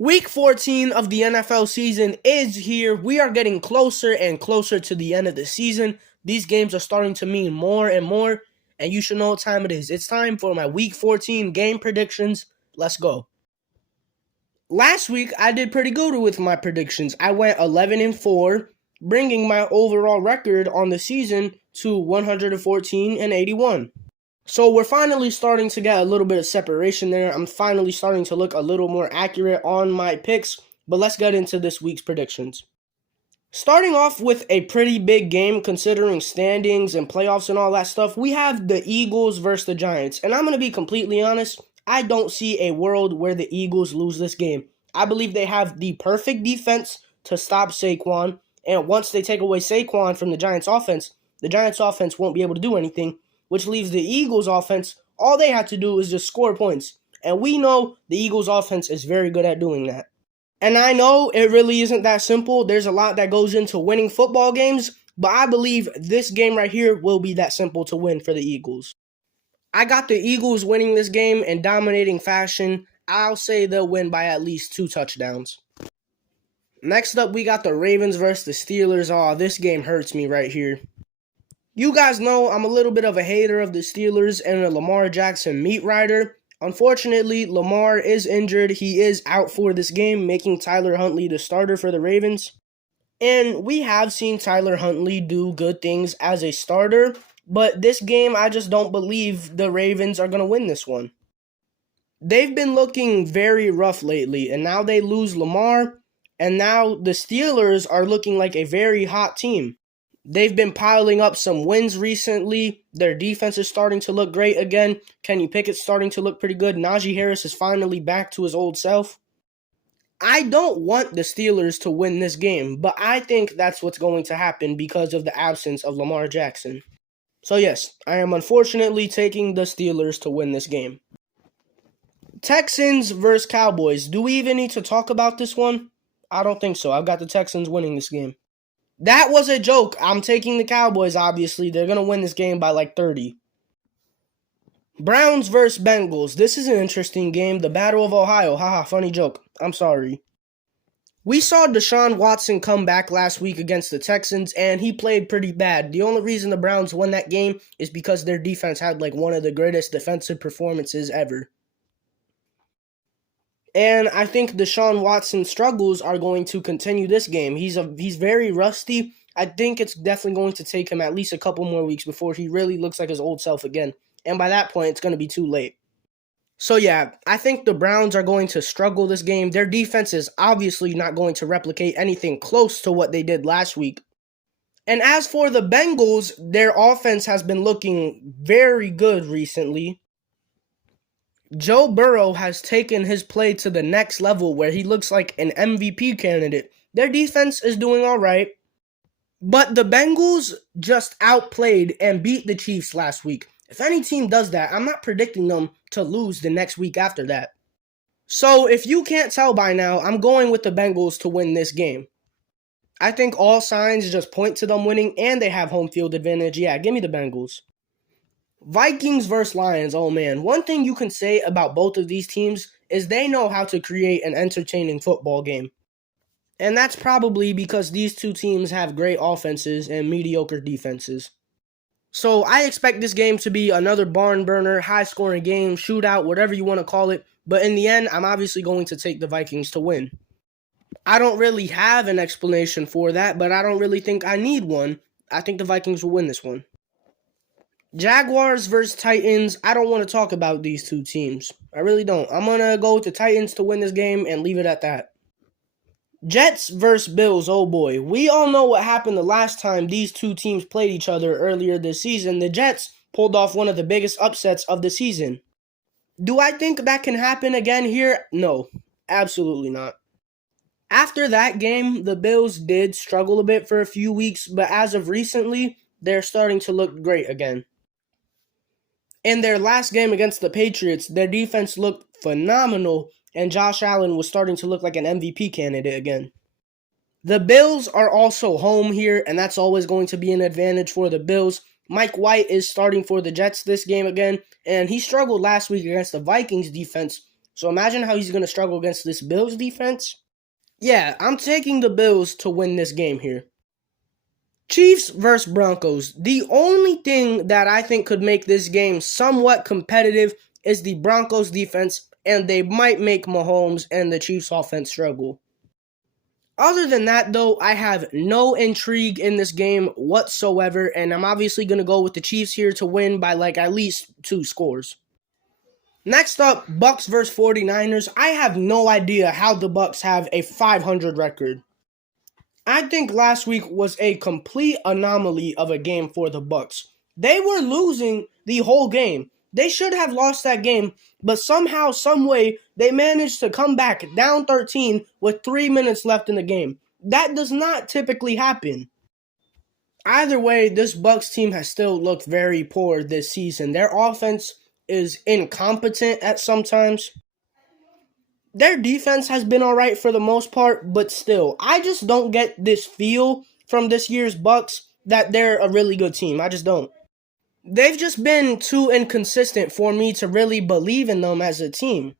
Week 14 of the NFL season is here. We are getting closer and closer to the end of the season. These games are starting to mean more and more, and you should know what time it is. It's time for my Week 14 game predictions. Let's go. Last week, I did pretty good with my predictions. I went 11-4, bringing my overall record on the season to 114-81. So we're finally starting to get a little bit of separation there. I'm finally starting to look a little more accurate on my picks, but let's get into this week's predictions. Starting off with a pretty big game considering standings and playoffs and all that stuff, we have the Eagles versus the Giants. And I'm going to be completely honest, I don't see a world where the Eagles lose this game. I believe they have the perfect defense to stop Saquon, and once they take away Saquon from the Giants offense won't be able to do anything, which leaves the Eagles offense, all they have to do is just score points. And we know the Eagles offense is very good at doing that. And I know it really isn't that simple. There's a lot that goes into winning football games, but I believe this game right here will be that simple to win for the Eagles. I got the Eagles winning this game in dominating fashion. I'll say they'll win by at least 2 touchdowns. Next up, we got the Ravens versus the Steelers. Oh, this game hurts me right here. You guys know I'm a little bit of a hater of the Steelers and a Lamar Jackson meat rider. Unfortunately, Lamar is injured. He is out for this game, making Tyler Huntley the starter for the Ravens. And we have seen Tyler Huntley do good things as a starter, but this game, I just don't believe the Ravens are going to win this one. They've been looking very rough lately, and now they lose Lamar, and now the Steelers are looking like a very hot team. They've been piling up some wins recently. Their defense is starting to look great again. Kenny Pickett's starting to look pretty good. Najee Harris is finally back to his old self. I don't want the Steelers to win this game, but I think that's what's going to happen because of the absence of Lamar Jackson. So yes, I am unfortunately taking the Steelers to win this game. Texans versus Cowboys. Do we even need to talk about this one? I don't think so. I've got the Texans winning this game. That was a joke. I'm taking the Cowboys, obviously. They're going to win this game by like 30. Browns versus Bengals. This is an interesting game. The Battle of Ohio. Haha, funny joke. I'm sorry. We saw Deshaun Watson come back last week against the Texans, and he played pretty bad. The only reason the Browns won that game is because their defense had like one of the greatest defensive performances ever. And I think Deshaun Watson's struggles are going to continue this game. He's very rusty. I think it's definitely going to take him at least a couple more weeks before he really looks like his old self again. And by that point, it's going to be too late. So yeah, I think the Browns are going to struggle this game. Their defense is obviously not going to replicate anything close to what they did last week. And as for the Bengals, their offense has been looking very good recently. Joe Burrow has taken his play to the next level where he looks like an MVP candidate. Their defense is doing all right, but the Bengals just outplayed and beat the Chiefs last week. If any team does that, I'm not predicting them to lose the next week after that. So if you can't tell by now, I'm going with the Bengals to win this game. I think all signs just point to them winning, and they have home field advantage. Yeah, give me the Bengals. Vikings versus Lions. Oh man, one thing you can say about both of these teams is they know how to create an entertaining football game. And that's probably because these two teams have great offenses and mediocre defenses. So I expect this game to be another barn burner, high-scoring game, shootout, whatever you want to call it. But in the end, I'm obviously going to take the Vikings to win. I don't really have an explanation for that, but I don't really think I need one. I think the Vikings will win this one. Jaguars versus Titans. I don't want to talk about these two teams. I really don't. I'm going to go with the Titans to win this game and leave it at that. Jets versus Bills. Oh boy. We all know what happened the last time these two teams played each other earlier this season. The Jets pulled off one of the biggest upsets of the season. Do I think that can happen again here? No, absolutely not. After that game, the Bills did struggle a bit for a few weeks, but as of recently, they're starting to look great again. In their last game against the Patriots, their defense looked phenomenal, and Josh Allen was starting to look like an MVP candidate again. The Bills are also home here, and that's always going to be an advantage for the Bills. Mike White is starting for the Jets this game again, and he struggled last week against the Vikings defense, So imagine how he's going to struggle against this Bills defense. Yeah, I'm taking the Bills to win this game here. Chiefs versus Broncos. The only thing that I think could make this game somewhat competitive is the Broncos defense, and they might make Mahomes and the Chiefs offense struggle. Other than that, though, I have no intrigue in this game whatsoever, and I'm obviously going to go with the Chiefs here to win by at least 2 scores. Next up, Bucks versus 49ers. I have no idea how the Bucks have a 500 record. I think last week was a complete anomaly of a game for the Bucks. They were losing the whole game. They should have lost that game, but somehow, someway, they managed to come back down 13 with 3 minutes left in the game. That does not typically happen. Either way, this Bucks team has still looked very poor this season. Their offense is incompetent at sometimes. Their defense has been all right for the most part, but still, I just don't get this feel from this year's Bucks that they're a really good team. I just don't. They've just been too inconsistent for me to really believe in them as a team.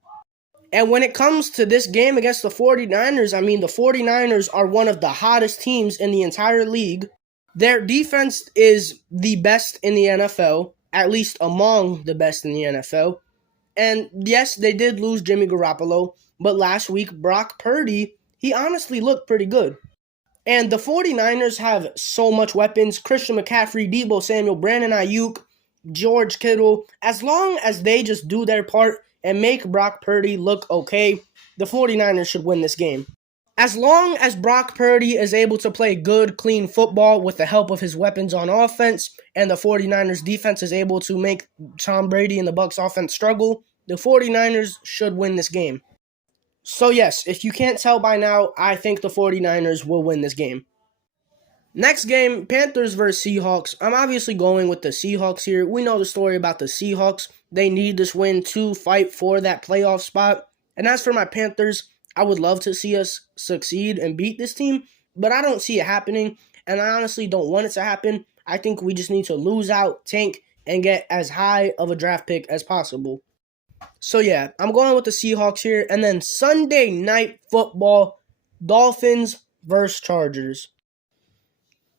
And when it comes to this game against the 49ers, I mean, the 49ers are one of the hottest teams in the entire league. Their defense is the best in the NFL, at least among the best in the NFL. And yes, they did lose Jimmy Garoppolo, but last week, Brock Purdy, he honestly looked pretty good. And the 49ers have so much weapons. Christian McCaffrey, Deebo Samuel, Brandon Ayuk, George Kittle. As long as they just do their part and make Brock Purdy look okay, the 49ers should win this game. As long as Brock Purdy is able to play good, clean football with the help of his weapons on offense, and the 49ers defense is able to make Tom Brady and the Bucs offense struggle, the 49ers should win this game. So yes, if you can't tell by now, I think the 49ers will win this game. Next game, Panthers versus Seahawks. I'm obviously going with the Seahawks here. We know the story about the Seahawks. They need this win to fight for that playoff spot. And as for my Panthers, I would love to see us succeed and beat this team, but I don't see it happening, and I honestly don't want it to happen. I think we just need to lose out, tank, and get as high of a draft pick as possible. So yeah, I'm going with the Seahawks here. And then Sunday Night Football, Dolphins versus Chargers.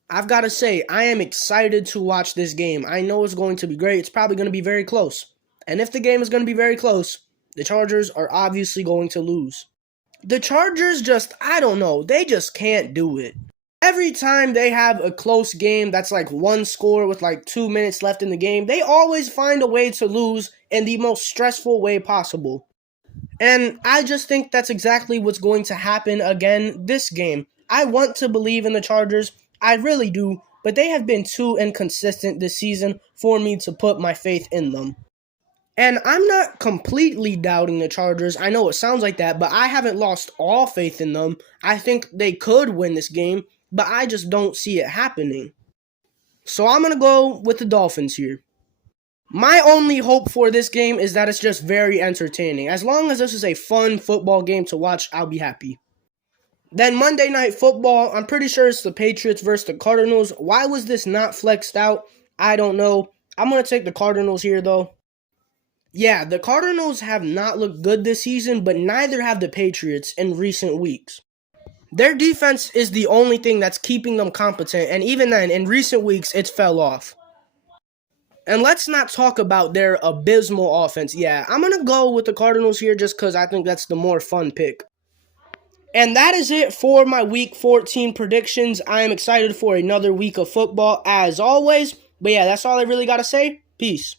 I've got to say, I am excited to watch this game. I know it's going to be great. It's probably going to be very close. And if the game is going to be very close, the Chargers are obviously going to lose. The Chargers I don't know, they just can't do it. Every time they have a close game that's like one score with 2 minutes left in the game, they always find a way to lose in the most stressful way possible. And I just think that's exactly what's going to happen again this game. I want to believe in the Chargers, I really do, but they have been too inconsistent this season for me to put my faith in them. And I'm not completely doubting the Chargers. I know it sounds like that, but I haven't lost all faith in them. I think they could win this game, but I just don't see it happening. So I'm going to go with the Dolphins here. My only hope for this game is that it's just very entertaining. As long as this is a fun football game to watch, I'll be happy. Then Monday Night Football, I'm pretty sure it's the Patriots versus the Cardinals. Why was this not flexed out? I don't know. I'm going to take the Cardinals here, though. Yeah, the Cardinals have not looked good this season, but neither have the Patriots in recent weeks. Their defense is the only thing that's keeping them competent, and even then, in recent weeks, it's fell off. And let's not talk about their abysmal offense. Yeah, I'm going to go with the Cardinals here just because I think that's the more fun pick. And that is it for my Week 14 predictions. I am excited for another week of football as always. But yeah, that's all I really got to say. Peace.